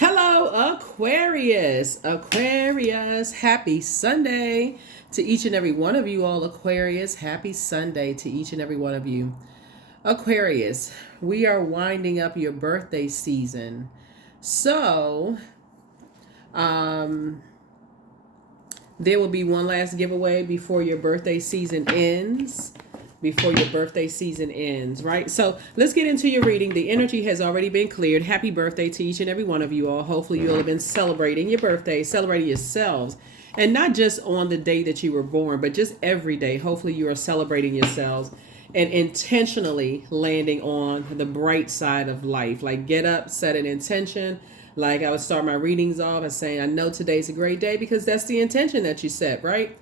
Hello, Aquarius. Aquarius, happy Sunday to each and every one of you all. Aquarius, happy Sunday to each and every one of you. Aquarius, we are winding up your birthday season. So, um, there will be one last giveaway before your birthday season ends. Right? So let's get into your reading. The energy has already been cleared. Happy birthday to each and every one of you all. Hopefully you all have been celebrating your birthday, celebrating yourselves. And not just on the day that you were born, but just every day. Hopefully you are celebrating yourselves and intentionally landing on the bright side of life. Like get up, set an intention. Like I would start my readings off and saying, I know today's a great day because that's the intention that you set, right?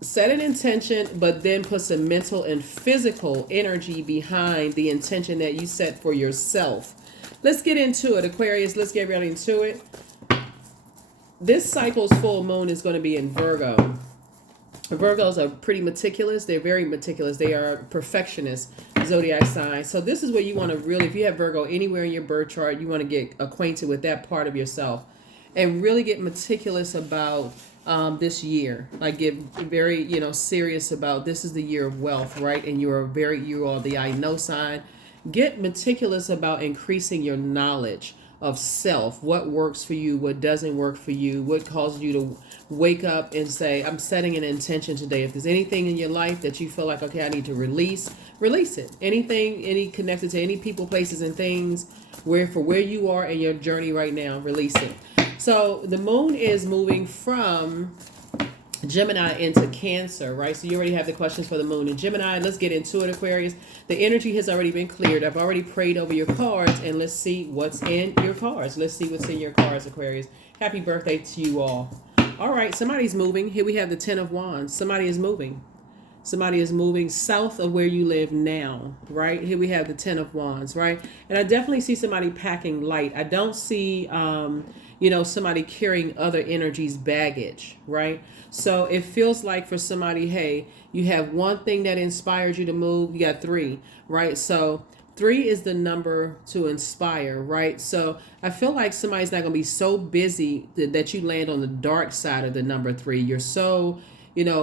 Set an intention, but then put some mental and physical energy behind the intention that you set for yourself. Let's get into it, Aquarius. Let's get right into it. This cycle's full moon is going to be in Virgo. Virgos are pretty meticulous. They're very meticulous. They are perfectionist zodiac signs. So this is where you want to really, if you have Virgo anywhere in your birth chart, you want to get acquainted with that part of yourself and really get meticulous about this year. Like get very, serious about this is the year of wealth, right? And you are the I know sign. Get meticulous about increasing your knowledge of self, what works for you, what doesn't work for you, what causes you to wake up and say, I'm setting an intention today. If there's anything in your life that you feel like, okay, I need to release it. Any connected to any people, places, and things where you are in your journey right now, release it. So the moon is moving from Gemini into Cancer, right? So you already have the questions for the moon in Gemini. Let's get into it, Aquarius. The energy has already been cleared. I've already prayed over your cards, and let's see what's in your cards. Let's see what's in your cards, Aquarius. Happy birthday to you all. All right, somebody's moving. Here we have the Ten of Wands. Somebody is moving. Somebody is moving south of where you live now, right? Here we have the Ten of Wands, right? And I definitely see somebody packing light. I don't see, somebody carrying other energies' baggage, right? So it feels like for somebody, hey, you have one thing that inspires you to move. You got three, right? So 3 is the number to inspire, right? So I feel like somebody's not going to be so busy that you land on the dark side of the number 3. You're so, you're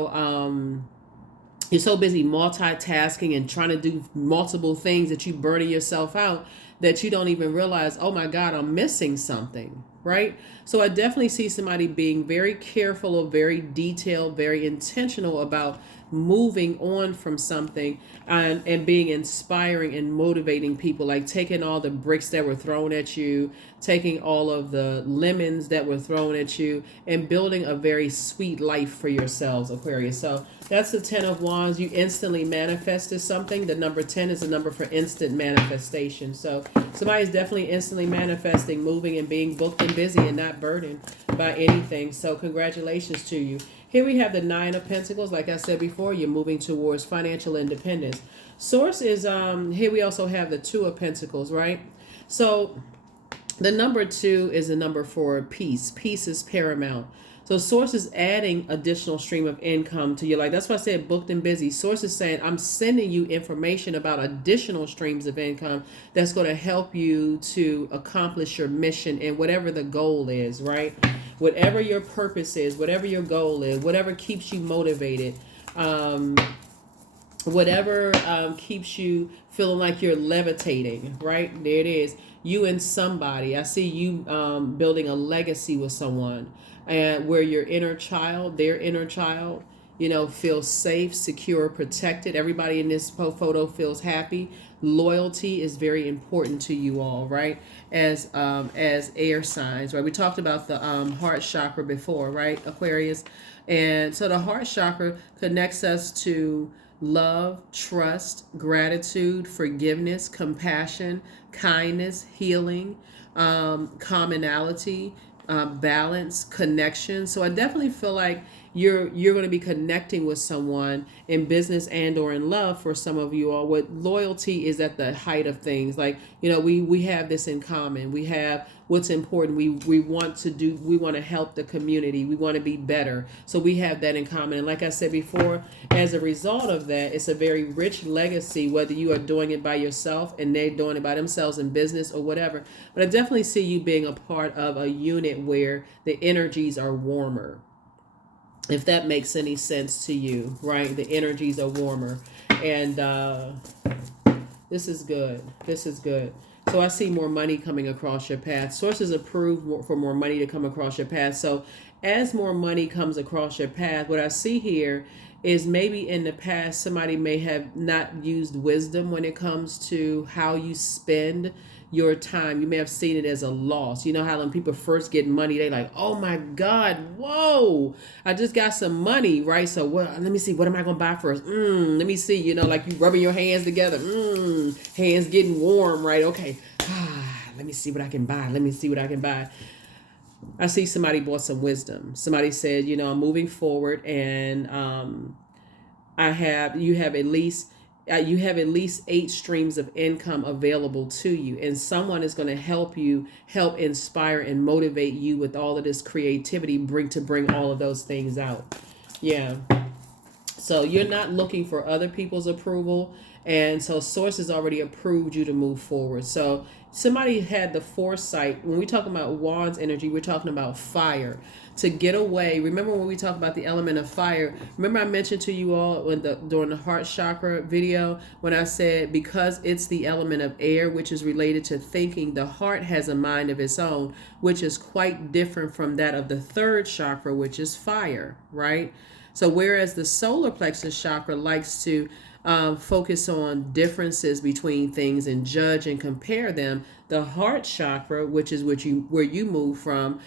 so busy multitasking and trying to do multiple things that you burning yourself out that you don't even realize, oh my God, I'm missing something, right? So I definitely see somebody being very careful, very detailed, very intentional about moving on from something and being inspiring and motivating people, like taking all the bricks that were thrown at you, taking all of the lemons that were thrown at you, and building a very sweet life for yourselves, Aquarius. So that's the 10 of Wands. You instantly manifested something. The number 10 is a number for instant manifestation. So somebody's definitely instantly manifesting, moving, and being booked and busy and not burdened by anything. So congratulations to you. Here we have the 9 of Pentacles. Like I said before, you're moving towards financial independence. Source is, here we also have the 2 of Pentacles, right? So the number 2 is a number for peace. Peace is paramount. So source is adding additional stream of income to your life. That's why I said booked and busy. Source is saying, I'm sending you information about additional streams of income that's going to help you to accomplish your mission and whatever the goal is, right? Whatever your purpose is, whatever your goal is, whatever keeps you motivated, whatever keeps you feeling like you're levitating, right? There it is. You and somebody. I see you building a legacy with someone, and where your inner child, their inner child, feels safe, secure, protected. Everybody in this photo feels happy. Loyalty is very important to you all, right? As air signs, right? We talked about the heart chakra before, right, Aquarius? And so the heart chakra connects us to love, trust, gratitude, forgiveness, compassion, kindness, healing, commonality, balance, connection. So I definitely feel like you're going to be connecting with someone in business and or in love. For some of you all, what loyalty is at the height of things. Like, we have this in common. We have what's important. We want to help the community. We want to be better. So we have that in common. And like I said before, as a result of that, it's a very rich legacy, whether you are doing it by yourself and they're doing it by themselves in business or whatever. But I definitely see you being a part of a unit where the energies are warmer. If that makes any sense to you, right? The energies are warmer. And this is good. This is good. So I see more money coming across your path. Sources approve for more money to come across your path. So as more money comes across your path, what I see here is maybe in the past, somebody may have not used wisdom when it comes to how you spend your time. You may have seen it as a loss. You know how when people first get money, they like, oh my God, whoa, I just got some money, right? So let me see, what am I going to buy first? Let me see, like you rubbing your hands together. Hands getting warm, right? Okay. Let me see what I can buy. Let me see what I can buy. I see somebody bought some wisdom. Somebody said, I'm moving forward, and you have at least 8 streams of income available to you, and someone is going to help inspire and motivate you with all of this creativity, bring all of those things out. Yeah. So you're not looking for other people's approval. And so sources already approved you to move forward. So somebody had the foresight. When we talk about wands energy, we're talking about fire. To get away. Remember when we talk about the element of fire? Remember I mentioned to you all during the heart chakra video when I said because it's the element of air, which is related to thinking, the heart has a mind of its own, which is quite different from that of the third chakra, which is fire, right? So whereas the solar plexus chakra likes to focus on differences between things and judge and compare them, the heart chakra, which is where you move from,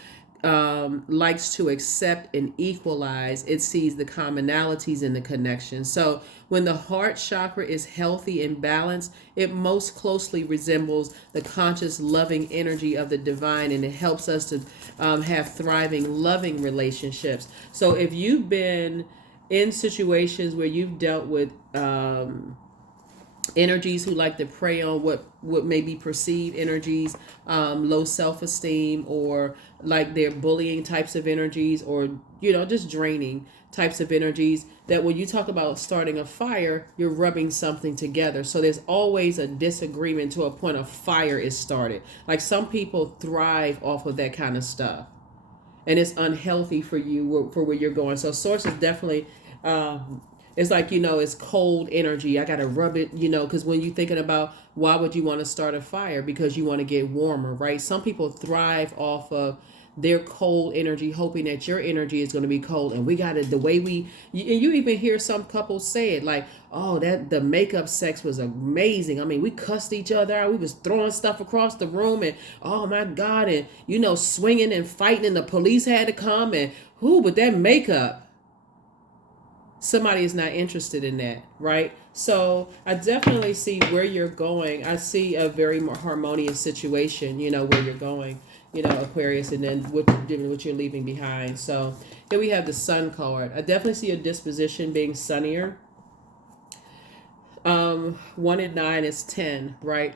likes to accept and equalize. It sees the commonalities and the connections. So when the heart chakra is healthy and balanced, it most closely resembles the conscious loving energy of the divine, and it helps us to have thriving loving relationships. So if you've been in situations where you've dealt with energies who like to prey on what may be perceived energies, low self-esteem, or like they're bullying types of energies, or just draining types of energies, that when you talk about starting a fire, you're rubbing something together. So there's always a disagreement to a point of fire is started. Like some people thrive off of that kind of stuff, and it's unhealthy for you for where you're going. So source is definitely it's like, it's cold energy. I got to rub it, because when you're thinking about why would you want to start a fire? Because you want to get warmer, right? Some people thrive off of their cold energy, hoping that your energy is going to be cold. And we got it the way and you even hear some couples say it like, oh, that the makeup sex was amazing. I mean, we cussed each other out. We was throwing stuff across the room and, oh my God. And, swinging and fighting, and the police had to come, and but that makeup. Somebody is not interested in that, right? So I definitely see where you're going. I see a very more harmonious situation, where you're going, Aquarius, and then what you're leaving behind. So here we have the Sun card. I definitely see a disposition being sunnier. 1 and 9 is 10, right?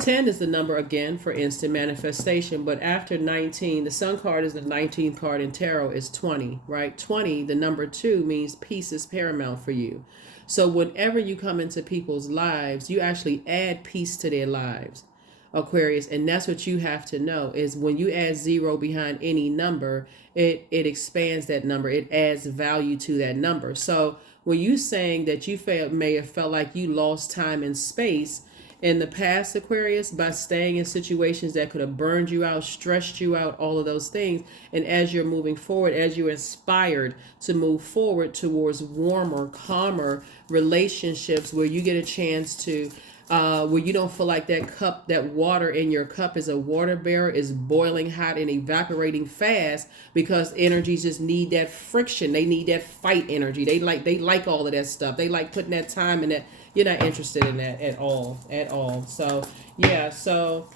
10 is the number, again, for instant manifestation. But after 19, the Sun card is the 19th card in tarot, is 20, right? 20, the number 2, means peace is paramount for you. So whenever you come into people's lives, you actually add peace to their lives, Aquarius. And that's what you have to know, is when you add 0 behind any number, it expands that number. It adds value to that number. So when you saying that you may have felt like you lost time and space in the past, Aquarius, by staying in situations that could have burned you out, stressed you out, all of those things. And as you're moving forward, as you're inspired to move forward towards warmer, calmer relationships where you get a chance to, where you don't feel like that water in your cup is a water bearer, is boiling hot and evaporating fast, because energies just need that friction. They need that fight energy. They like all of that stuff. They like putting that time in that. You're not interested in that at all. So, yeah. So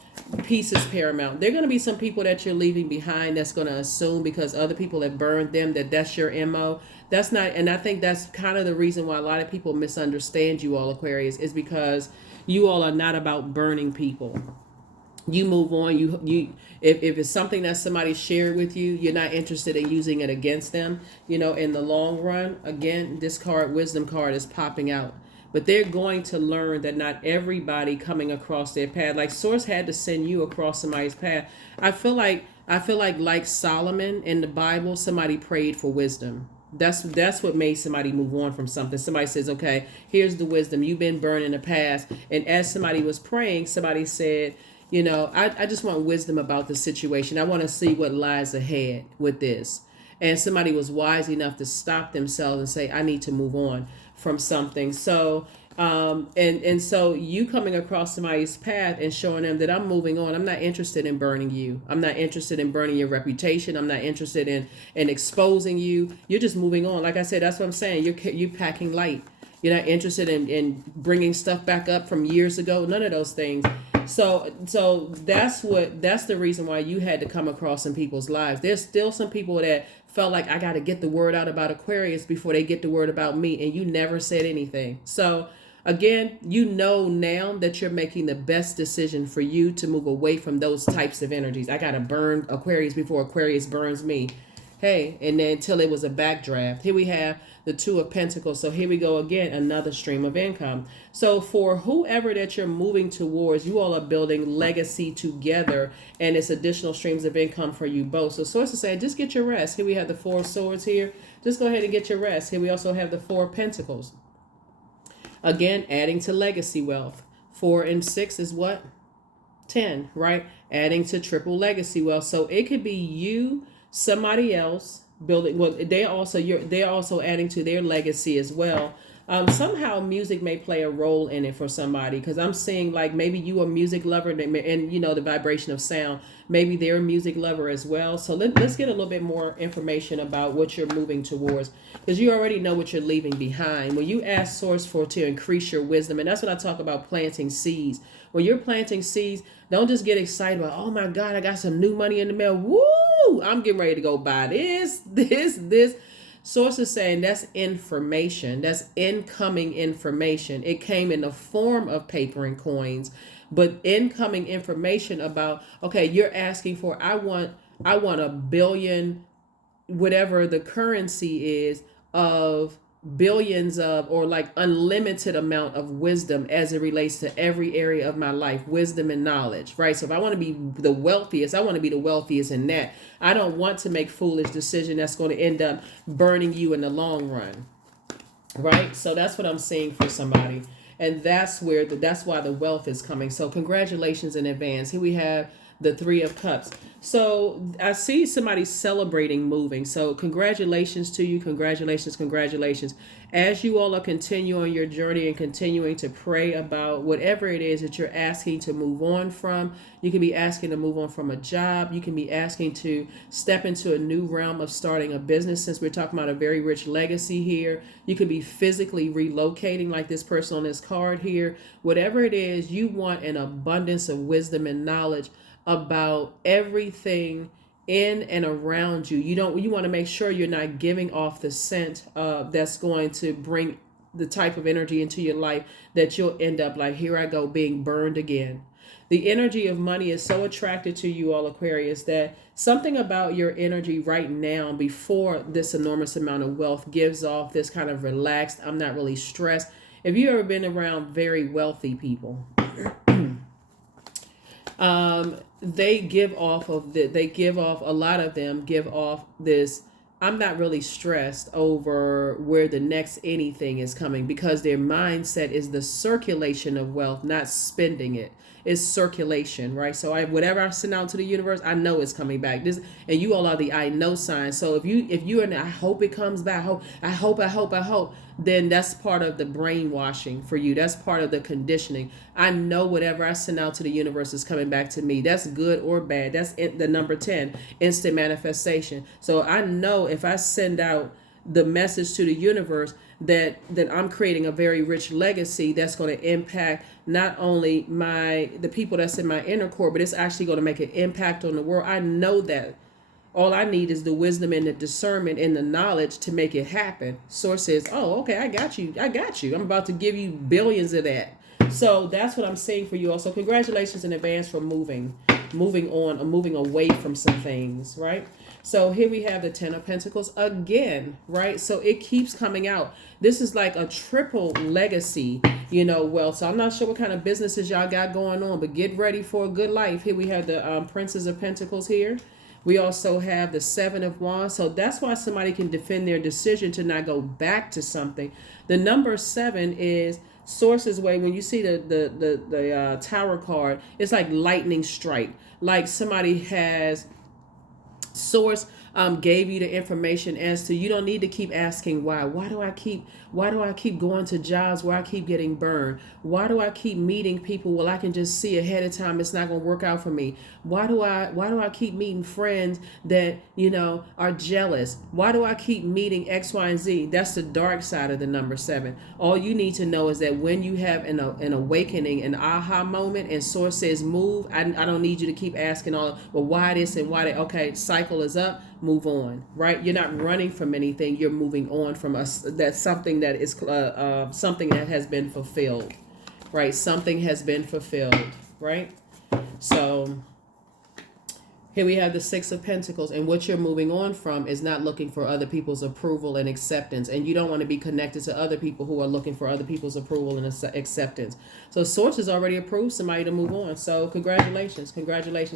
Peace is paramount. There are going to be some people that you're leaving behind that's going to assume because other people have burned them that that's your MO. That's not, and I think that's kind of the reason why a lot of people misunderstand you all, Aquarius, is because you all are not about burning people. You move on. If it's something that somebody shared with you, you're not interested in using it against them. In the long run, again, this wisdom card is popping out. But they're going to learn that not everybody coming across their path, like Source had to send you across somebody's path. I feel like Solomon in the Bible, somebody prayed for wisdom. That's what made somebody move on from something. Somebody says, okay, here's the wisdom. You've been burned in the past. And as somebody was praying, somebody said, I just want wisdom about the situation. I want to see what lies ahead with this. And somebody was wise enough to stop themselves and say, I need to move on from something. So, and so you coming across somebody's path and showing them that I'm moving on. I'm not interested in burning you. I'm not interested in burning your reputation. I'm not interested in exposing you. You're just moving on. Like I said, that's what I'm saying. You're packing light. You're not interested in bringing stuff back up from years ago. None of those things. So that's the reason why you had to come across some people's lives. There's still some people that felt like I got to get the word out about Aquarius before they get the word about me, and you never said anything. So again, now that you're making the best decision for you to move away from those types of energies. I got to burn Aquarius before Aquarius burns me. Hey, and then until it was a backdraft. Here we have the Two of Pentacles. So here we go again, another stream of income. So for whoever that you're moving towards, you all are building legacy together, and it's additional streams of income for you both. So Source is saying, just get your rest. Here we have the Four of Swords here. Just go ahead and get your rest. Here we also have the Four of Pentacles. Again, adding to legacy wealth. 4 and 6 is what? 10, right? Adding to triple legacy wealth. So it could be you, somebody else building. Well, they're also adding to their legacy as well. Somehow music may play a role in it for somebody, because I'm seeing like maybe you a music lover, and the vibration of sound, maybe they're a music lover as well. So let's get a little bit more information about what you're moving towards, because you already know what you're leaving behind. When you ask Source to increase your wisdom, and that's what I talk about, planting seeds. When you're planting seeds, don't just get excited about, oh my God, I got some new money in the mail. Woo! I'm getting ready to go buy this. Source is saying that's information. That's incoming information. It came in the form of paper and coins, but incoming information about, okay, you're asking for, I want $1 billion, whatever the currency is, of billions of, or like unlimited amount of wisdom as it relates to every area of my life, wisdom and knowledge, right? So if I want to be the wealthiest, I want to be the wealthiest in that. I don't want to make foolish decision that's going to end up burning you in the long run, right? So that's what I'm seeing for somebody. And that's why the wealth is coming. So congratulations in advance. Here we have the Three of Cups. So I see somebody celebrating moving. So congratulations to you. Congratulations. As you all are continuing your journey and continuing to pray about whatever it is that you're asking to move on from. You can be asking to move on from a job. You can be asking to step into a new realm of starting a business, since we're talking about a very rich legacy here. You could be physically relocating like this person on this card here. Whatever it is, you want an abundance of wisdom and knowledge about everything in and around you. You want to make sure you're not giving off the scent that's going to bring the type of energy into your life that you'll end up like, here I go, being burned again. The energy of money is so attracted to you all, Aquarius, that something about your energy right now before this enormous amount of wealth gives off this kind of relaxed, I'm not really stressed. If you've ever been around very wealthy people, they give off, a lot of them give off this, I'm not really stressed over where the next anything is coming, because their mindset is the circulation of wealth, not spending it. It's circulation, right? So whatever I send out to the universe, I know it's coming back. And you all are the I know sign. So if you're in, I hope it comes back. I hope, then that's part of the brainwashing for you. That's part of the conditioning. I know whatever I send out to the universe is coming back to me. That's good or bad. That's the number 10, instant manifestation. So I know if I send out the message to the universe that I'm creating a very rich legacy that's going to impact not only the people that's in my inner core, but it's actually going to make an impact on the world. I know that. All I need is the wisdom and the discernment and the knowledge to make it happen. Source says, oh, okay, I got you. I got you. I'm about to give you billions of that. So that's what I'm saying for you all. So congratulations in advance for moving on, or moving away from some things, right? So here we have the Ten of Pentacles again, right? So it keeps coming out. This is like a triple legacy, wealth. So I'm not sure what kind of businesses y'all got going on, but get ready for a good life. Here we have the Princess of Pentacles here. We also have the Seven of Wands. So that's why somebody can defend their decision to not go back to something. The number 7 is Source's way. When you see the Tower card, it's like lightning strike. Like somebody has Source gave you the information as to, you don't need to keep asking why. Why do I keep going to jobs where I keep getting burned? Why do I keep meeting people? Well, I can just see ahead of time it's not going to work out for me. Why do I keep meeting friends that, are jealous? Why do I keep meeting X, Y, and Z? That's the dark side of the number 7. All you need to know is that when you have an awakening, an aha moment, and Source says move, I don't need you to keep asking why this and why that. Okay, cycle is up. Move on, right? You're not running from anything. You're moving on from that's something that is something that has been fulfilled, right? Something has been fulfilled, right? So here we have the Six of Pentacles, and what you're moving on from is not looking for other people's approval and acceptance, and you don't want to be connected to other people who are looking for other people's approval and acceptance. So Source has already approved somebody to move on. So congratulations.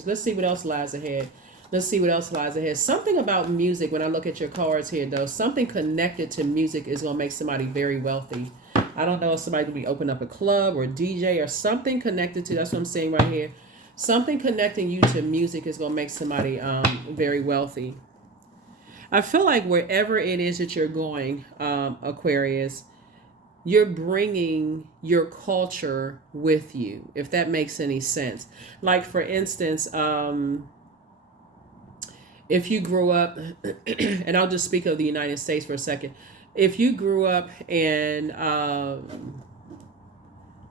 Let's see what else lies ahead. Something about music, when I look at your cards here, though, something connected to music is going to make somebody very wealthy. I don't know if somebody could be open up a club or DJ or something connected to, that's what I'm saying right here. Something connecting you to music is going to make somebody very wealthy. I feel like wherever it is that you're going, Aquarius, you're bringing your culture with you, if that makes any sense. Like, for instance, if you grew up, and I'll just speak of the United States for a second. If you grew up in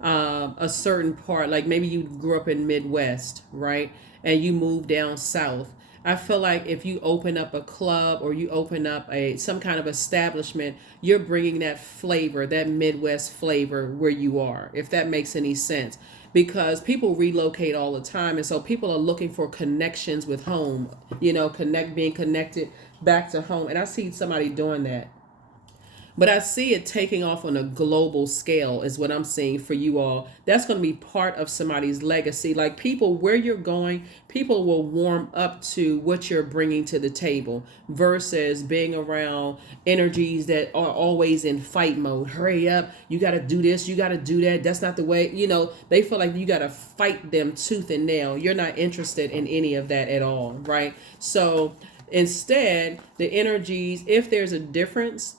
a certain part, like maybe you grew up in Midwest, right? And you moved down south. I feel like if you open up a club or you open up some kind of establishment, you're bringing that flavor, that Midwest flavor where you are, if that makes any sense. Because people relocate all the time, and so people are looking for connections with home, being connected back to home. And I see somebody doing that. But I see it taking off on a global scale is what I'm seeing for you all. That's going to be part of somebody's legacy. Like, people, where you're going, people will warm up to what you're bringing to the table versus being around energies that are always in fight mode. Hurry up. You got to do this. You got to do that. That's not the way. They feel like you got to fight them tooth and nail. You're not interested in any of that at all, right? So instead, the energies, if there's a difference,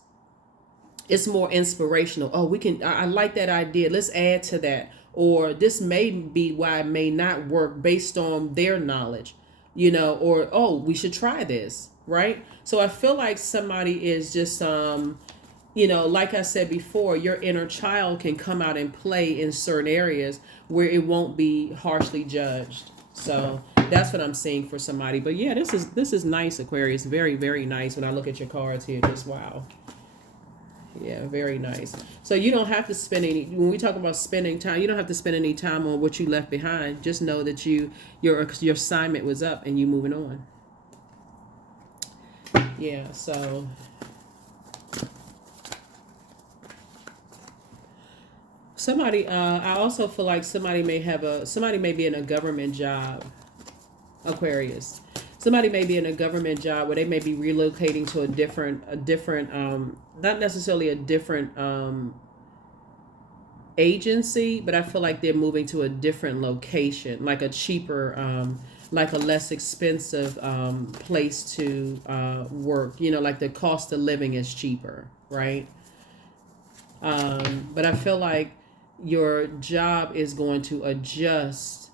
it's more inspirational. Oh, I like that idea. Let's add to that. Or this may be why it may not work based on their knowledge, or, oh, we should try this, right? So I feel like somebody is just, like I said before, your inner child can come out and play in certain areas where it won't be harshly judged. So that's what I'm seeing for somebody. But yeah, this is nice, Aquarius. Very, very nice. When I look at your cards here, just wow. Yeah, very nice. So you don't have to spend when we talk about spending time, you don't have to spend any time on what you left behind. Just know that your assignment was up and you moving on. Yeah, so somebody, I also feel like somebody may be in a government job, Aquarius. Somebody may be in a government job where they may be relocating to a different, not necessarily a different agency, but I feel like they're moving to a different location, like a cheaper, like a less expensive place to work. Like the cost of living is cheaper, right? But I feel like your job is going to adjust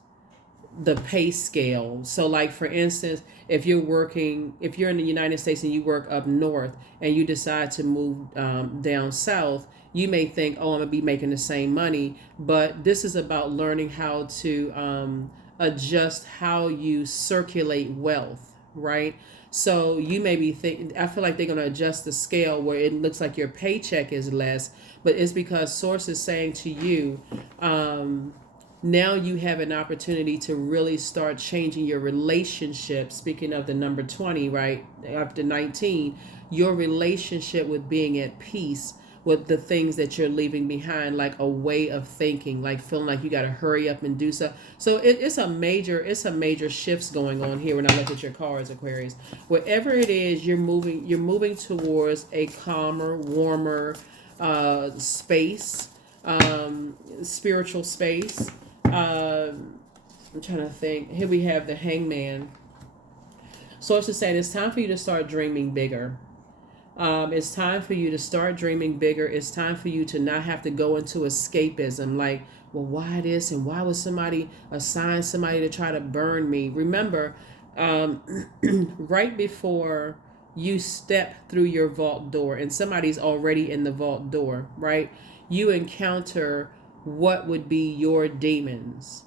the pay scale. So like for instance, if you're in the United States and you work up north and you decide to move down south, you may think, oh, I'm gonna be making the same money. But this is about learning how to adjust how you circulate wealth, right? So you may be thinking, I feel like they're going to adjust the scale where it looks like your paycheck is less, but it's because source is saying to you, now you have an opportunity to really start changing your relationship. Speaking of the number 20, right? After 19, your relationship with being at peace with the things that you're leaving behind, like a way of thinking, like feeling like you got to hurry up and do so. So it's a major shifts going on here when I look at your cards, Aquarius. Wherever it is, you're moving towards a calmer, warmer space, spiritual space. I'm trying to think. Here we have the Hangman. So it's to say it's time for you to start dreaming bigger. It's time for you to start dreaming bigger. It's time for you to not have to go into escapism like, well, why this and why would somebody assign somebody to try to burn me? Remember, right before you step through your vault door and somebody's already in the vault door, right? You encounter what would be your demons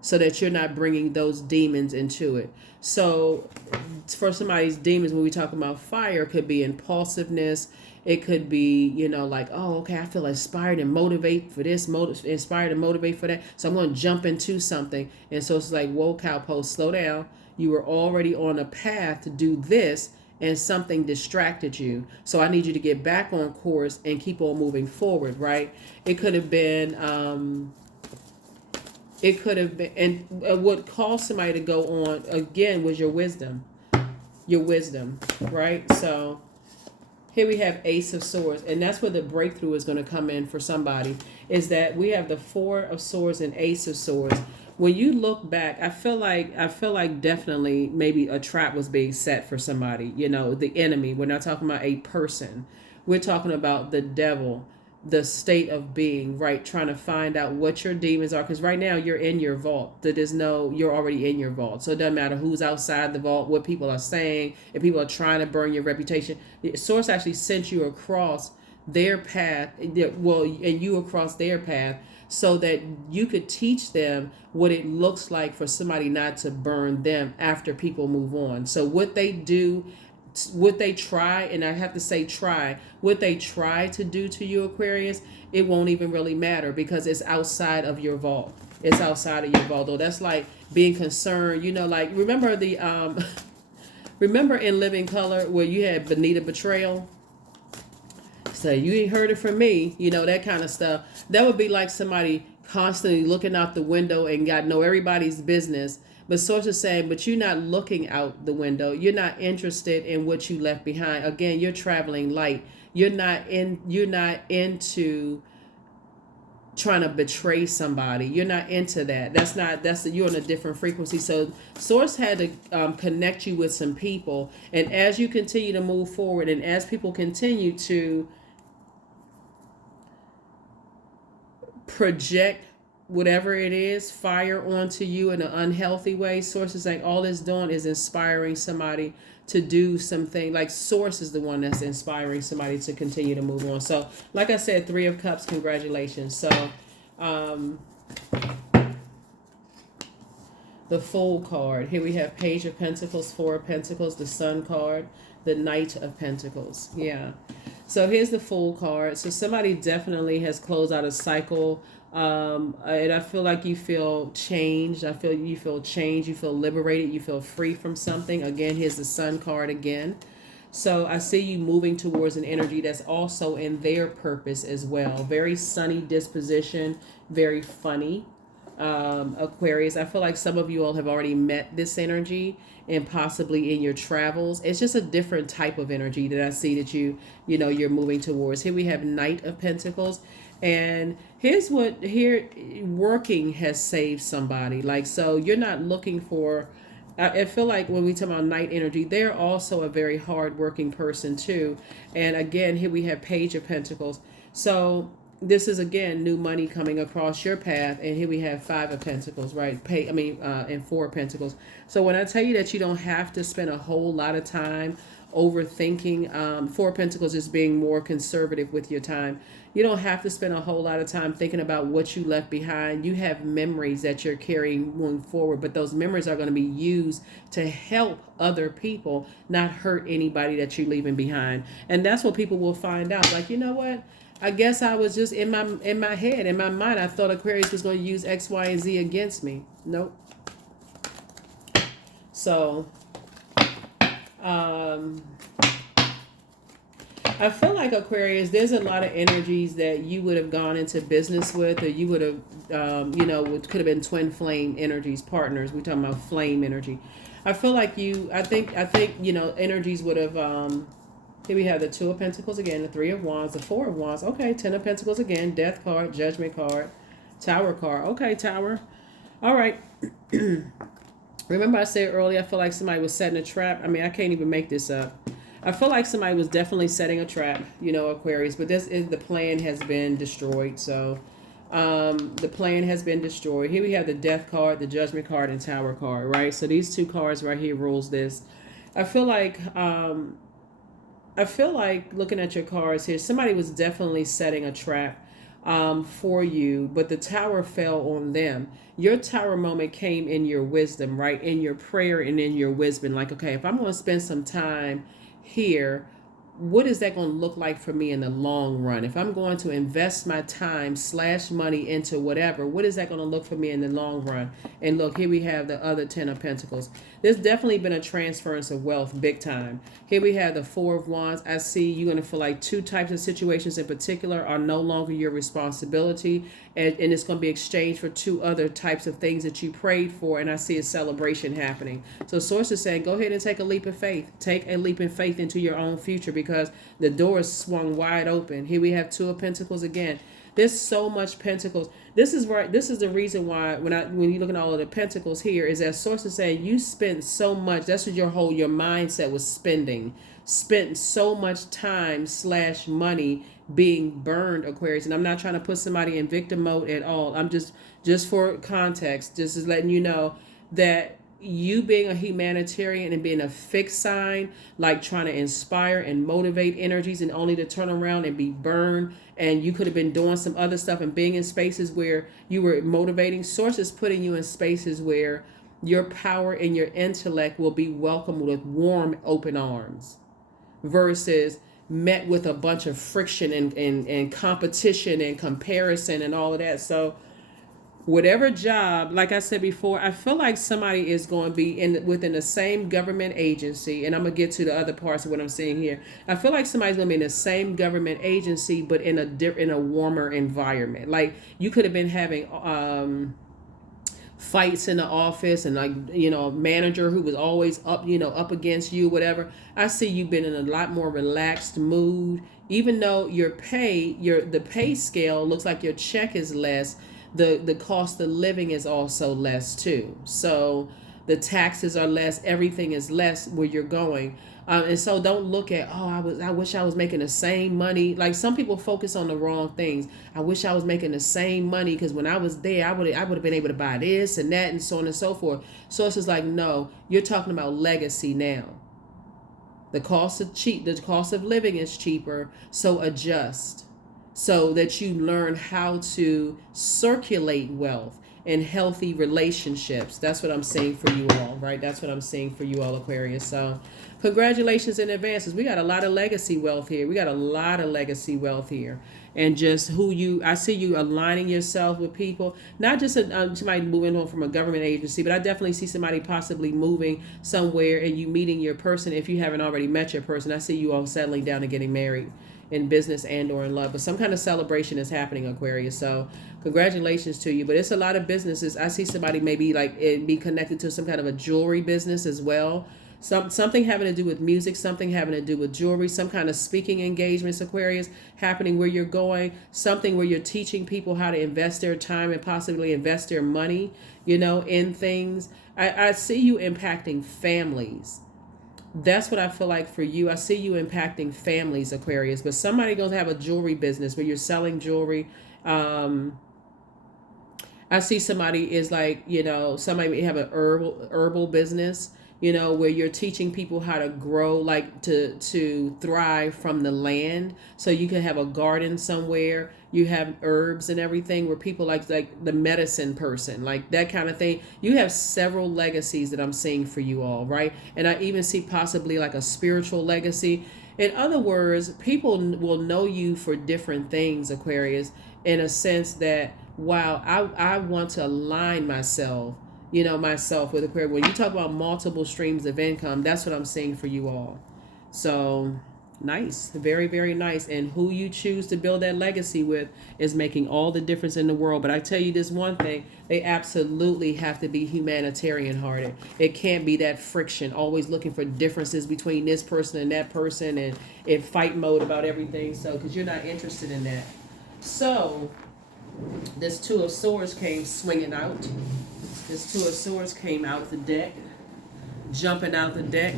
so that you're not bringing those demons into it. So for somebody's demons, when we talk about fire, could be impulsiveness. It could be, like, oh, okay, I feel inspired and motivate for this, inspired and motivate for that. So I'm going to jump into something. And so it's like, whoa, cowpost, slow down. You were already on a path to do this and something distracted you. So I need you to get back on course and keep on moving forward, right? It could have been, and what caused somebody to go on again was your wisdom, right? So here we have Ace of Swords, and that's where the breakthrough is going to come in for somebody, is that we have the Four of Swords and Ace of Swords. When you look back, I feel like definitely maybe a trap was being set for somebody, the enemy. We're not talking about a person. We're talking about the devil, the state of being, right? Trying to find out what your demons are, because right now you're in your vault. You're already in your vault. So it doesn't matter who's outside the vault, what people are saying, if people are trying to burn your reputation. The source actually sent you across their path, and you across their path, so that you could teach them what it looks like for somebody not to burn them after people move on. So what they try, and I have to say what they try to do to you, Aquarius, it won't even really matter because it's outside of your vault. It's outside of your vault. Though that's like being concerned, like remember remember in Living Color where you had Benita Betrayal? So you ain't heard it from me, that kind of stuff. That would be like somebody constantly looking out the window and got know everybody's business. But source is saying, but you're not looking out the window. You're not interested in what you left behind. Again, you're traveling light. You're not into trying to betray somebody. You're not into that. You're on a different frequency. So source had to connect you with some people. And as you continue to move forward and as people continue to project whatever it is, fire onto you in an unhealthy way, source is like all it's doing is inspiring somebody to do something. Like source is the one that's inspiring somebody to continue to move on. So like I said, Three of Cups, congratulations. So the Fool card, here we have Page of Pentacles, Four of Pentacles, the Sun card, the Knight of Pentacles. Yeah, so here's the Fool card. So somebody definitely has closed out a cycle. And I feel like you feel changed. You feel changed. You feel liberated. You feel free from something. Again, here's the Sun card again. So I see you moving towards an energy that's also in their purpose as well. Very sunny disposition. Very funny. Aquarius. I feel like some of you all have already met this energy and possibly in your travels. It's just a different type of energy that I see that you're moving towards. Here we have Knight of Pentacles. And working has saved somebody. Like, so you're not looking for, I feel like when we talk about night energy, they're also a very hard working person too. And again, here we have Page of Pentacles. So this is again new money coming across your path, and here we have Five of Pentacles, right? And Four of Pentacles. So when I tell you that you don't have to spend a whole lot of time overthinking, Four of Pentacles is being more conservative with your time. You don't have to spend a whole lot of time thinking about what you left behind. You have memories that you're carrying moving forward, but those memories are going to be used to help other people, not hurt anybody that you're leaving behind. And that's what people will find out. Like, you know what? I guess I was just in my head, in my mind, I thought Aquarius was going to use X, Y, and Z against me. Nope. So, I feel like Aquarius, there's a lot of energies that you would have gone into business with, or you would have, could have been twin flame energies, partners. We're talking about flame energy. I feel like I think, energies would have, here we have the Two of Pentacles again, the Three of Wands, the Four of Wands. Okay, Ten of Pentacles again, Death card, Judgment card, Tower card. Okay, Tower. All right. Remember I said earlier, I feel like somebody was setting a trap. I mean, I can't even make this up. I feel like somebody was definitely setting a trap, Aquarius. But the plan has been destroyed. So the plan has been destroyed. Here we have the Death card, the Judgment card, and Tower card, right? So these two cards right here rules this. I feel like looking at your cards here, somebody was definitely setting a trap for you, but the tower fell on them. Your tower moment came in your wisdom, right? In your prayer and in your wisdom. Like, okay, if I'm going to spend some time here, what is that going to look like for me in the long run? If I'm going to invest my time / money into whatever, what is that going to look for me in the long run? And look, here we have the other Ten of Pentacles. There's definitely been a transference of wealth, big time. Here we have the Four of Wands. I see you're going to feel like two types of situations in particular are no longer your responsibility, and it's going to be exchanged for two other types of things that you prayed for, and I see a celebration happening. So Source is saying, go ahead and take a leap of faith. Take a leap of faith into your own future, because the door is swung wide open. Here we have Two of Pentacles again. There's so much Pentacles. This is right. This is the reason why when you look at all of the Pentacles here, is that Source is saying you spent so much. That's what your mindset was spending. Spent so much time / money being burned, Aquarius. And I'm not trying to put somebody in victim mode at all. I'm just for context, just letting you know that you being a humanitarian and being a fixed sign, like trying to inspire and motivate energies, and only to turn around and be burned. And you could have been doing some other stuff and being in spaces where you were motivating. Sources putting you in spaces where your power and your intellect will be welcomed with warm, open arms, versus met with a bunch of friction and competition and comparison and all of that. So whatever job, like I said before, I feel like somebody is going to be within the same government agency, and I'm going to get to the other parts of what I'm saying here. I feel like somebody's going to be in the same government agency, but in a warmer environment. Like you could have been having fights in the office, and a manager who was always up against you, whatever. I see you've been in a lot more relaxed mood, even though the pay scale looks like your check is less. The cost of living is also less too. So the taxes are less, everything is less where you're going. And so don't look at, I wish I was making the same money. Like some people focus on the wrong things. I wish I was making the same money because when I was there, I would have been able to buy this and that and so on and so forth. So it's just like, no, you're talking about legacy now. The cost of living is cheaper, so adjust. So that you learn how to circulate wealth and healthy relationships. That's what I'm saying for you all, right? That's what I'm saying for you all, Aquarius. So congratulations in advance. We got a lot of legacy wealth here. And just I see you aligning yourself with people, not just somebody moving on from a government agency, but I definitely see somebody possibly moving somewhere and you meeting your person. If you haven't already met your person, I see you all settling down and getting married in business and or in love, but some kind of celebration is happening, Aquarius. So congratulations to you. But it's a lot of businesses. I see somebody maybe be connected to some kind of a jewelry business as well. Something having to do with music, something having to do with jewelry, some kind of speaking engagements, Aquarius, happening where you're going, something where you're teaching people how to invest their time and possibly invest their money, in things. I see you impacting families. That's what I feel like for you. I see you impacting families, Aquarius, but somebody going to have a jewelry business where you're selling jewelry. Um, I see somebody is like, somebody may have an herbal business, where you're teaching people how to grow, like to thrive from the land. So you can have a garden somewhere. You have herbs and everything where people like the medicine person, like that kind of thing. You have several legacies that I'm seeing for you all, right? And I even see possibly like a spiritual legacy. In other words, people will know you for different things, Aquarius, in a sense that, wow, I want to align myself, myself with Aquarius. When you talk about multiple streams of income, that's what I'm saying for you all. So nice, very, very nice. And who you choose to build that legacy with is making all the difference in the world. But I tell you this one thing, they absolutely have to be humanitarian hearted. It can't be that friction, always looking for differences between this person and that person, and in fight mode about everything. So, because you're not interested in that. So this Two of Swords came swinging out. This Two of Swords came out the deck, jumping out the deck.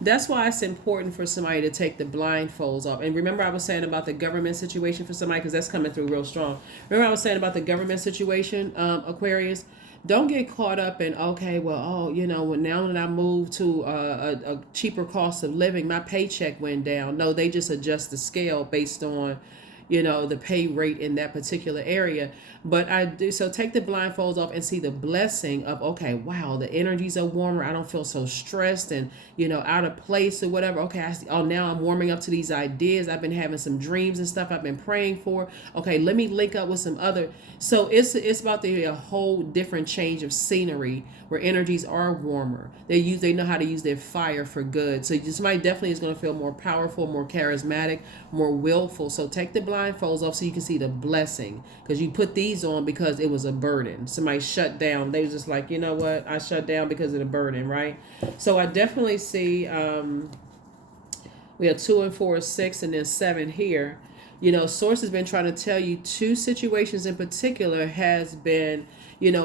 That's why it's important for somebody to take the blindfolds off. And remember I was saying about the government situation for somebody, because that's coming through real strong. Remember I was saying about the government situation, Aquarius? Don't get caught up in, okay, well, now that I moved to a cheaper cost of living, my paycheck went down. No, they just adjust the scale based on the pay rate in that particular area. But I do, so take the blindfolds off and see the blessing of, okay, wow, the energies are warmer. I don't feel so stressed and, out of place or whatever. Okay, I see, now I'm warming up to these ideas. I've been having some dreams and stuff I've been praying for. Okay, let me link up with some other. So it's about to be a whole different change of scenery where energies are warmer. They know how to use their fire for good. So somebody definitely is going to feel more powerful, more charismatic, more willful. So take the blindfolds off so you can see the blessing, because you put these on because it was a burden. Somebody shut down. They was just like, you know what? I shut down because of the burden, right? So I definitely see we have 2 and 4, 6, and then 7 here. Source has been trying to tell you 2 situations in particular has been,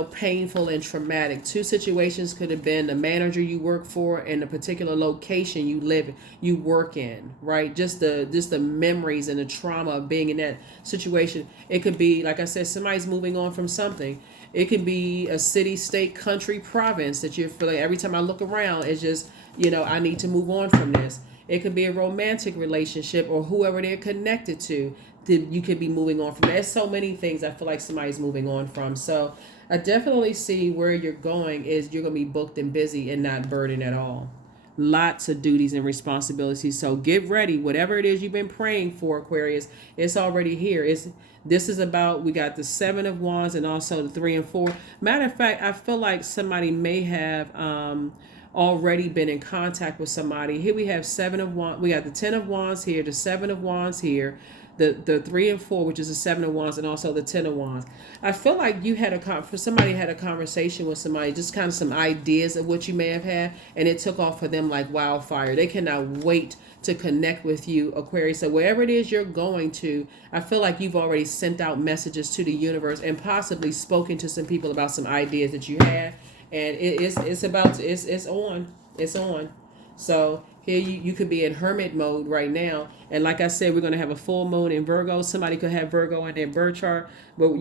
painful and traumatic. 2 situations could have been the manager you work for and the particular location you work in, right? Just the memories and the trauma of being in that situation. It could be, like I said, somebody's moving on from something. It could be a city, state, country, province that you feel like every time I look around, it's just, I need to move on from this. It could be a romantic relationship or whoever they're connected to. You could be moving on from. There's so many things I feel like somebody's moving on from. So I definitely see where you're going is you're going to be booked and busy and not burdened at all. Lots of duties and responsibilities. So get ready. Whatever it is you've been praying for, Aquarius, it's already here. This is about, we got the 7 of Wands and also the 3 and 4. Matter of fact, I feel like somebody may have already been in contact with somebody. Here we have 7 of Wands. We got the 10 of Wands here, the 7 of Wands here, the 3 and 4, which is the 7 of Wands, and also the 10 of Wands. I feel like you had somebody had a conversation with somebody, just kind of some ideas of what you may have had, and it took off for them like wildfire. They cannot wait to connect with you, Aquarius. So wherever it is you're going to, I feel like you've already sent out messages to the universe and possibly spoken to some people about some ideas that you had. And it's on. So here you could be in hermit mode right now. And like I said, we're going to have a full moon in Virgo. Somebody could have Virgo in their birth chart, but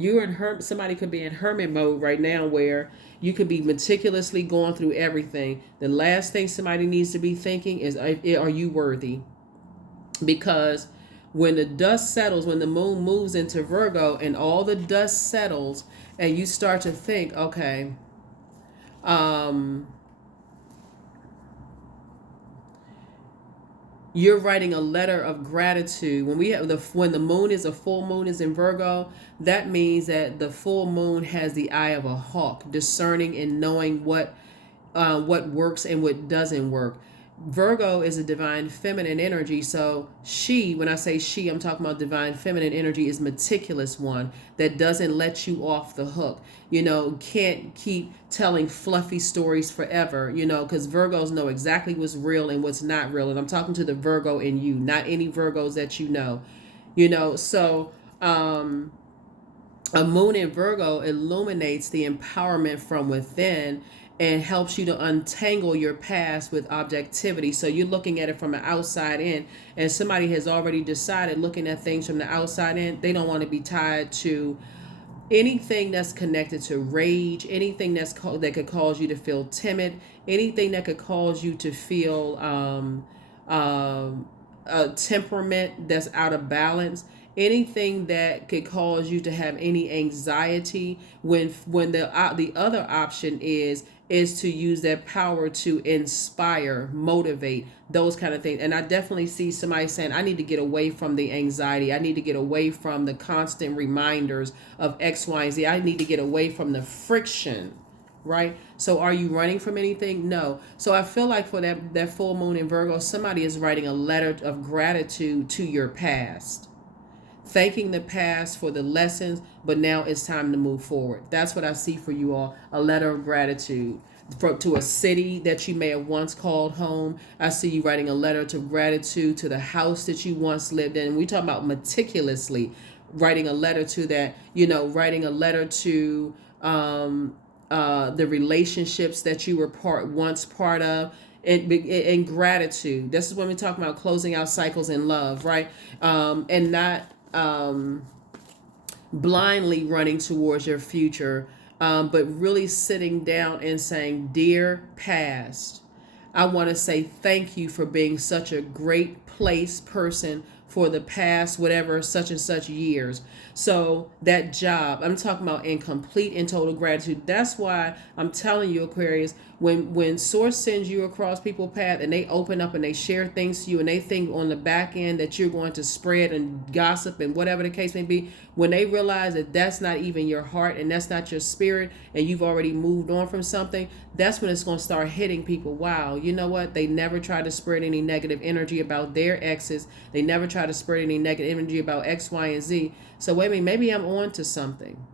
somebody could be in hermit mode right now where you could be meticulously going through everything. The last thing somebody needs to be thinking is, are you worthy? Because when the dust settles, when the moon moves into Virgo and all the dust settles and you start to think, okay, you're writing a letter of gratitude. When the moon is a full moon is in Virgo, that means that the full moon has the eye of a hawk, discerning and knowing what works and what doesn't work. Virgo is a divine feminine energy. So when I say she, I'm talking about divine feminine energy, is meticulous one that doesn't let you off the hook. Can't keep telling fluffy stories forever, because Virgos know exactly what's real and what's not real. And I'm talking to the Virgo in you, not any Virgos that so a moon in Virgo illuminates the empowerment from within and helps you to untangle your past with objectivity. So you're looking at it from the outside in, and somebody has already decided, looking at things from the outside in, they don't want to be tied to anything that's connected to rage, anything that could cause you to feel timid, anything that could cause you to feel a temperament that's out of balance, anything that could cause you to have any anxiety, when the other option is to use that power to inspire, motivate, those kind of things. And I definitely see somebody saying, I need to get away from the anxiety. I need to get away from the constant reminders of X, Y, and Z. I need to get away from the friction, right? So are you running from anything? No. So I feel like for that full moon in Virgo, somebody is writing a letter of gratitude to your past, thanking the past for the lessons, but now it's time to move forward. That's what I see for you all. A letter of gratitude to a city that you may have once called home. I see you writing a letter of gratitude to the house that you once lived in. We talk about meticulously writing a letter to that, writing a letter to the relationships that you were once part of. And gratitude. This is when we talk about closing out cycles in love, right? And not blindly running towards your future, but really sitting down and saying, dear past, I want to say thank you for being such a great person for the past, whatever, such and such years. So that job, I'm talking about in complete and total gratitude. That's why I'm telling you, Aquarius, when source sends you across people's path and they open up and they share things to you and they think on the back end that you're going to spread and gossip and whatever the case may be, when they realize that that's not even your heart and that's not your spirit and you've already moved on from something, that's when it's going to start hitting people. Wow, you know what? They never tried to spread any negative energy about their exes. They never tried to spread any negative energy about X, Y, and Z. So wait a minute, maybe I'm on to something.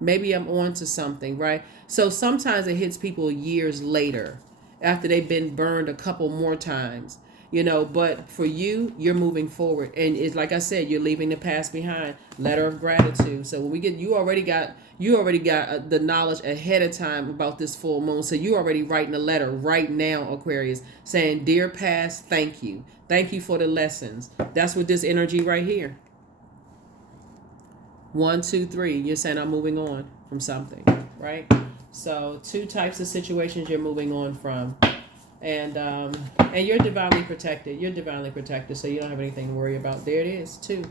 Maybe I'm on to something, right? So sometimes it hits people years later after they've been burned a couple more times, but for you, you're moving forward. And it's like I said, you're leaving the past behind. Letter of gratitude. So when we get, you already got the knowledge ahead of time about this full moon. So you already writing a letter right now, Aquarius, saying, dear past, thank you. Thank you for the lessons. That's what this energy right here. 1, 2, 3, you're saying I'm moving on from something, right? So 2 types of situations you're moving on from. And you're divinely protected. You're divinely protected, so you don't have anything to worry about. There it is, 2.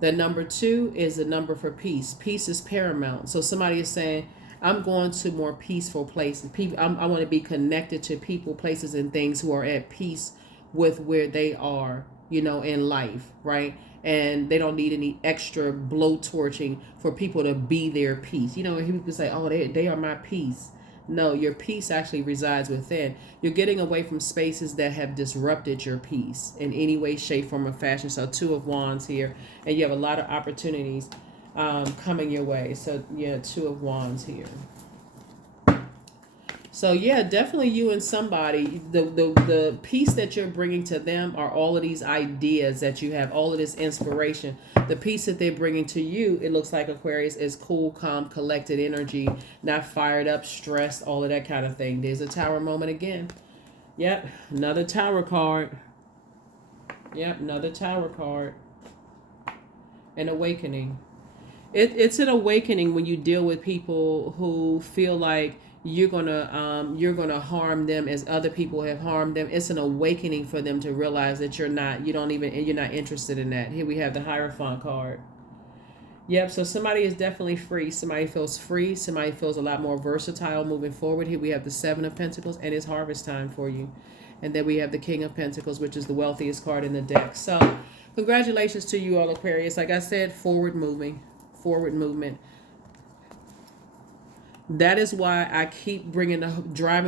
The number 2 is the number for peace. Peace is paramount. So somebody is saying, I'm going to more peaceful places. I want to be connected to people, places, and things who are at peace with where they are, in life, right? And they don't need any extra blowtorching for people to be their peace. People say, oh, they are my peace. No, your peace actually resides within. You're getting away from spaces that have disrupted your peace in any way, shape, form, or fashion. So 2 of Wands here, and you have a lot of opportunities coming your way. So yeah, 2 of Wands here. So yeah, definitely you and somebody, the piece that you're bringing to them are all of these ideas that you have, all of this inspiration. The piece that they're bringing to you, it looks like, Aquarius, is cool, calm, collected energy, not fired up, stressed, all of that kind of thing. There's a Tower moment again. Yep, another Tower card. Yep, another Tower card. An awakening. It's an awakening when you deal with people who feel like you're gonna harm them as other people have harmed them. It's an awakening for them to realize that you're not interested in that. Here we have the Hierophant card. Yep, so somebody is definitely free. Somebody feels free. Somebody feels a lot more versatile moving forward. Here we have the 7 of Pentacles, and it's harvest time for you. And then we have the King of Pentacles, which is the wealthiest card in the deck. So congratulations to you all, Aquarius. Like I said, forward movement. That is why I keep driving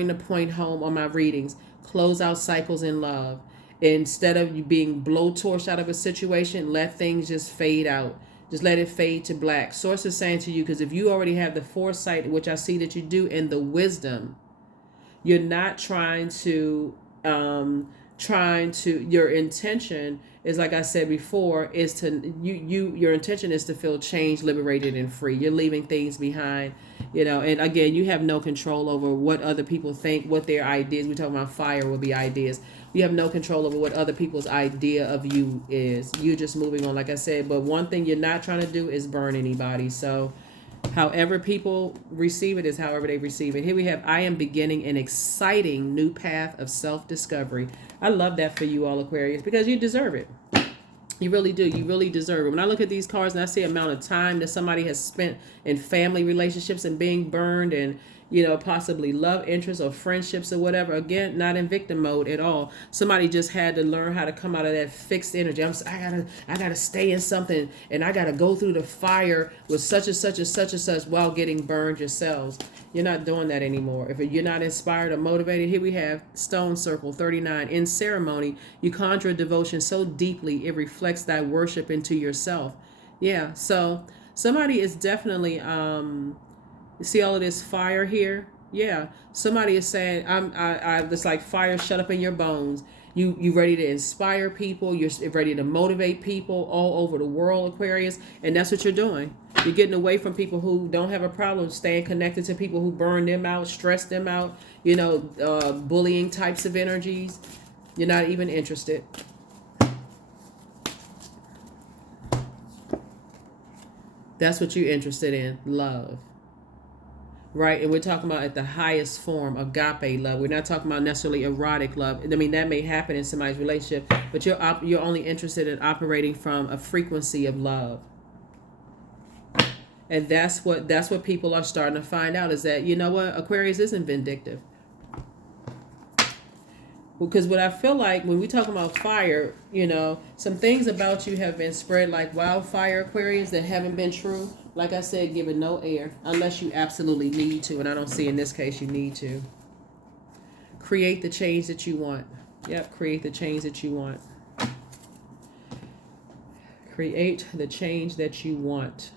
the point home on my readings. Close out cycles in love. Instead of you being blowtorched out of a situation, let things just fade out. Just let it fade to black. Source is saying to you, because if you already have the foresight, which I see that you do, and the wisdom, you're not trying to your intention is, like I said before, is to your intention is to feel changed, liberated, and free. You're leaving things behind, You know, and again, you have no control over what other people think, what their ideas. We're talking about fire will be ideas. You have no control over what other people's idea of you is. You're just moving on, like I said. But one thing you're not trying to do is burn anybody. So however people receive it is however they receive it. Here we have, I am beginning an exciting new path of self-discovery. I love that for you all, Aquarius, because you deserve it. You really do. You really deserve it. When I look at these cards and I see the amount of time that somebody has spent in family relationships and being burned and, you know, possibly love interests or friendships or whatever, again, not in victim mode at all. Somebody just had to learn how to come out of that fixed energy. I gotta stay in something, and I gotta go through the fire with such and such and such and such while getting burned yourselves. You're not doing that anymore. If you're not inspired or motivated, here we have Stone Circle 39. In ceremony, you conjure a devotion so deeply it reflects thy worship into yourself. Yeah, so somebody is definitely you see all of this fire here? Yeah. Somebody is saying, it's like fire shut up in your bones. You ready to inspire people. You're ready to motivate people all over the world, Aquarius. And that's what you're doing. You're getting away from people who don't have a problem, staying connected to people who burn them out, stress them out, you know, bullying types of energies. You're not even interested. That's what you're interested in, love. Right, and we're talking about at the highest form, agape love. We're not talking about necessarily erotic love. I mean, that may happen in somebody's relationship, but you're only interested in operating from a frequency of love. And that's what people are starting to find out, is that, you know what, Aquarius isn't vindictive. Because what I feel like when we talk about fire, you know, some things about you have been spread like wildfire, Aquarius, that haven't been true. Like I said, give it no air unless you absolutely need to. And I don't see in this case you need to. Create the change that you want. Yep, create the change that you want. Create the change that you want.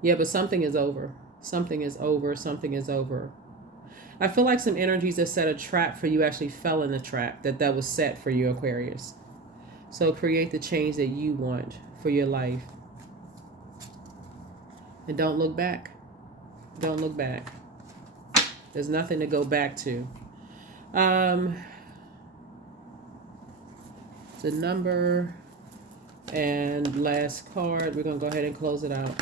Yeah, but something is over. Something is over. Something is over. I feel like some energies that set a trap for you actually fell in the trap that was set for you, Aquarius. So create the change that you want for your life. And don't look back. Don't look back. There's nothing to go back to. The number and last card. We're going to go ahead and close it out.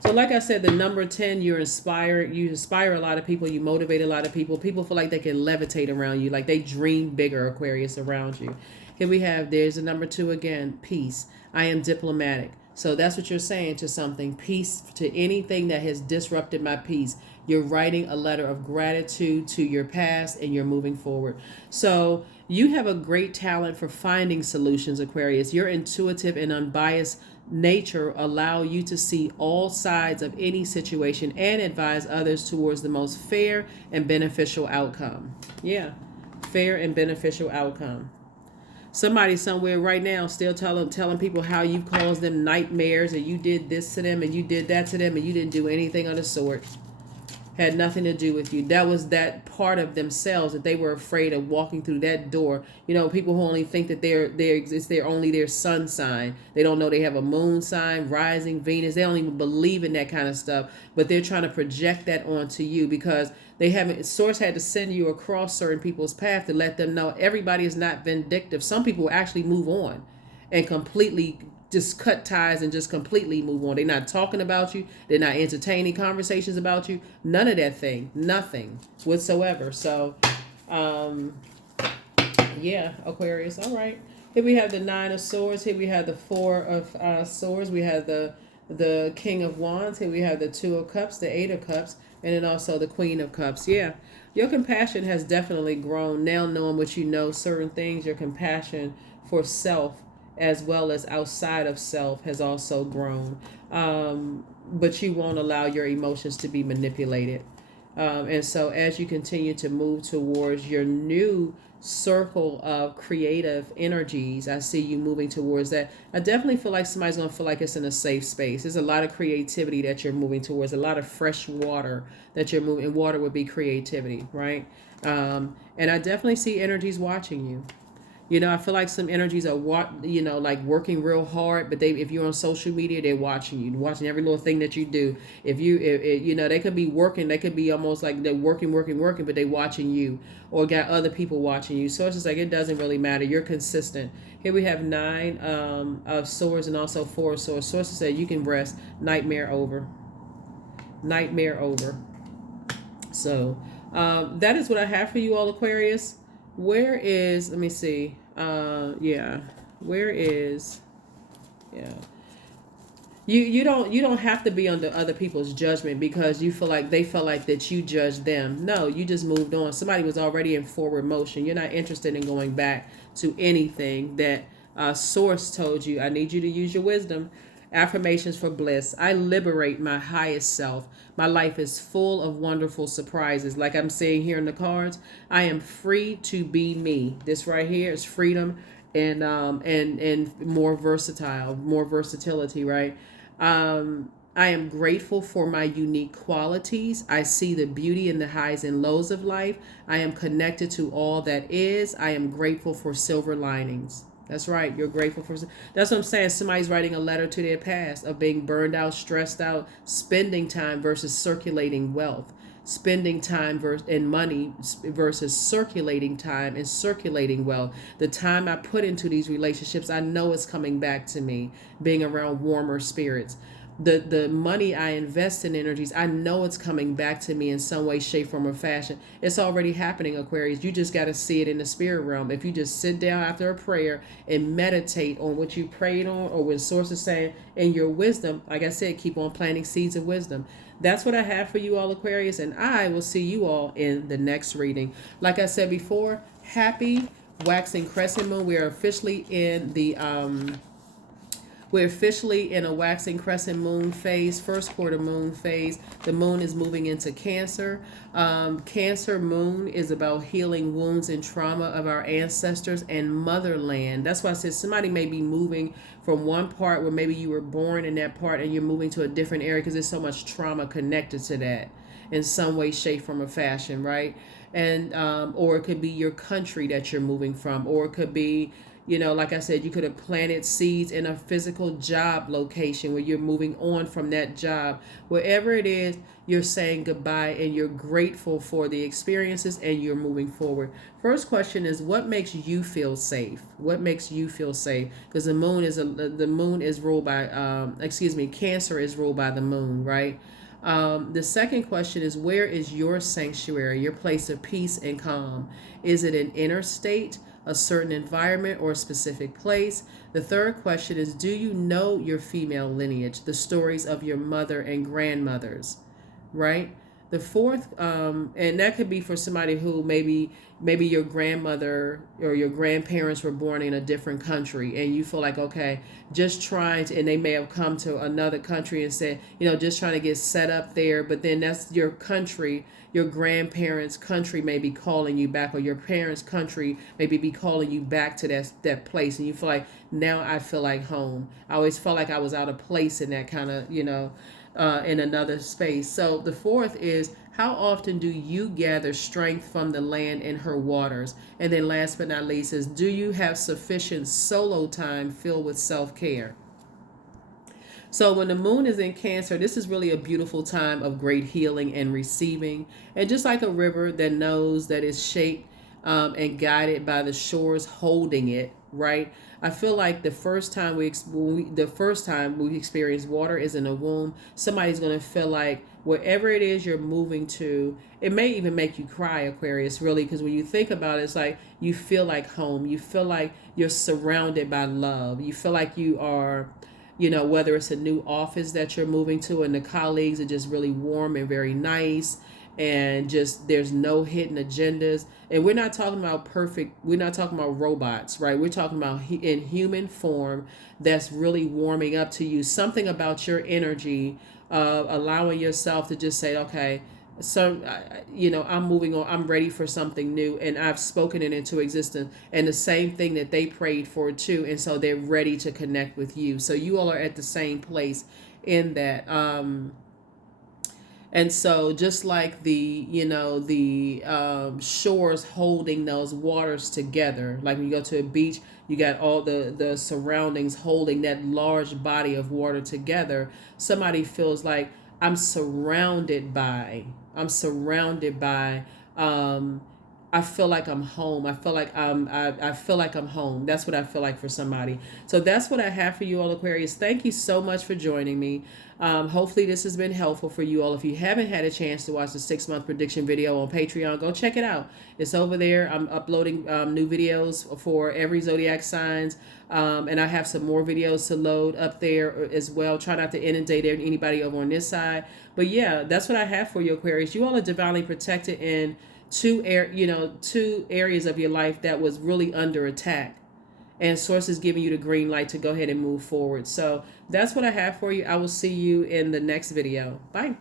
So like I said, the number 10, you're inspired. You inspire a lot of people. You motivate a lot of people. People feel like they can levitate around you. Like they dream bigger, Aquarius, around you. Here we have, there's the number 2 again, peace. I am diplomatic. So that's what you're saying to something. Peace to anything that has disrupted my peace. You're writing a letter of gratitude to your past and you're moving forward. So you have a great talent for finding solutions, Aquarius. Your intuitive and unbiased nature allow you to see all sides of any situation and advise others towards the most fair and beneficial outcome. Yeah, fair and beneficial outcome. Somebody somewhere right now still telling people how you caused them nightmares and you did this to them and you did that to them and you didn't do anything of the sort. Had nothing to do with you. That was that part of themselves that they were afraid of walking through that door. You know, people who only think that they're only their sun sign. They don't know they have a moon sign, rising, Venus. They don't even believe in that kind of stuff. But they're trying to project that onto you because they haven't. Source had to send you across certain people's path to let them know everybody is not vindictive. Some people actually move on and completely just cut ties and just completely move on. They're not talking about you. They're not entertaining conversations about you. None of that thing. Nothing whatsoever. So, yeah, Aquarius. All right. Here we have the 9 of Swords. Here we have the 4 of Swords. We have the King of Wands. Here we have the 2 of Cups, the 8 of Cups, and then also the Queen of Cups. Yeah. Your compassion has definitely grown. Now knowing what you know, certain things, your compassion for self as well as outside of self has also grown. But you won't allow your emotions to be manipulated. And so as you continue to move towards your new circle of creative energies, I see you moving towards that. I definitely feel like somebody's going to feel like it's in a safe space. There's a lot of creativity that you're moving towards, a lot of fresh water that you're moving. And water would be creativity, right? And I definitely see energies watching you. You know, I feel like some energies are like working real hard, but if you're on social media, they're watching you, watching every little thing that you do. They could be working, they could be almost like they're working, but they watching you or got other people watching you. So it's just like it doesn't really matter. You're consistent. Here we have 9 of swords and also 4 of swords. Sources say you can rest. Nightmare over. Nightmare over. So that is what I have for you all, Aquarius. Where is, let me see. Where is, yeah. You don't have to be under other people's judgment because you feel like they feel like that you judge them. No, you just moved on. Somebody was already in forward motion. You're not interested in going back to anything that source told you. I need you to use your wisdom. Affirmations for bliss. I liberate my highest self. My life is full of wonderful surprises. Like I'm saying here in the cards, I am free to be me. This right here is freedom and more versatile, more versatility, right? I am grateful for my unique qualities. I see the beauty in the highs and lows of life. I am connected to all that is. I am grateful for silver linings. That's right. You're grateful for. That's what I'm saying. Somebody's writing a letter to their past of being burned out, stressed out, spending time versus circulating wealth, spending time and money versus circulating time and circulating wealth. The time I put into these relationships, I know it's coming back to me. Being around warmer spirits. The money I invest in energies, I know it's coming back to me in some way, shape, form, or fashion. It's already happening, Aquarius. You just got to see it in the spirit realm. If you just sit down after a prayer and meditate on what you prayed on or what source is saying in your wisdom, like I said, keep on planting seeds of wisdom. That's what I have for you all, Aquarius, and I will see you all in the next reading. Like I said before, happy waxing crescent moon. We are officially in the we're officially in a waxing crescent moon phase, first quarter moon phase. The moon is moving into Cancer. Cancer moon is about healing wounds and trauma of our ancestors and motherland. That's why I said somebody may be moving from one part where maybe you were born in that part and you're moving to a different area because there's so much trauma connected to that in some way, shape, form, or fashion, right? And or it could be your country that you're moving from, or it could be, like I said, you could have planted seeds in a physical job location where you're moving on from that job. Wherever it is, you're saying goodbye and you're grateful for the experiences and you're moving forward. First question is, what makes you feel safe? What makes you feel safe? Because the moon is ruled by, Cancer is ruled by the moon, right? The second question is, where is your sanctuary, your place of peace and calm? Is it an inner state, a certain environment, or a specific place? The third question is, do you know your female lineage, the stories of your mother and grandmothers, right? The fourth, and that could be for somebody who maybe your grandmother or your grandparents were born in a different country and you feel like, okay, just trying to, and they may have come to another country and said, just trying to get set up there, but then that's your country. Your grandparents' country may be calling you back, or your parents' country maybe be calling you back to that place, and you feel like, now I feel like home. I always felt like I was out of place in that kind of, in another space. So the fourth is, how often do you gather strength from the land and her waters? And then last but not least is, do you have sufficient solo time filled with self-care? So when the moon is in Cancer, this is really a beautiful time of great healing and receiving. And just like a river that knows that it's shaped and guided by the shores holding it, right? I feel like the first time we experience water is in a womb. Somebody's going to feel like wherever it is you're moving to, it may even make you cry, Aquarius, really, because when you think about it, it's like you feel like home. You feel like you're surrounded by love. You feel like you are, whether it's a new office that you're moving to and the colleagues are just really warm and very nice, and just there's no hidden agendas. And we're not talking about we're not talking about robots, right? We're talking about in human form that's really warming up to you. Something about your energy, allowing yourself to just say, okay, so I'm moving on, I'm ready for something new, and I've spoken it into existence, and the same thing that they prayed for too, and so they're ready to connect with you. So you all are at the same place in that. And so just like the, the shores holding those waters together, like when you go to a beach, you got all the surroundings holding that large body of water together. Somebody feels like I'm surrounded by, I feel like I'm home. I feel like I'm home. That's what I feel like for somebody. So that's what I have for you all, Aquarius. Thank you so much for joining me. Hopefully this has been helpful for you all. If you haven't had a chance to watch the 6-month prediction video on Patreon, go check it out. It's over there. I'm uploading new videos for every zodiac signs. And I have some more videos to load up there as well. Try not to inundate anybody over on this side. But yeah, that's what I have for you, Aquarius. You all are divinely protected in two areas of your life that was really under attack, and source is giving you the green light to go ahead and move forward. So that's what I have for you. I will see you in the next video. Bye.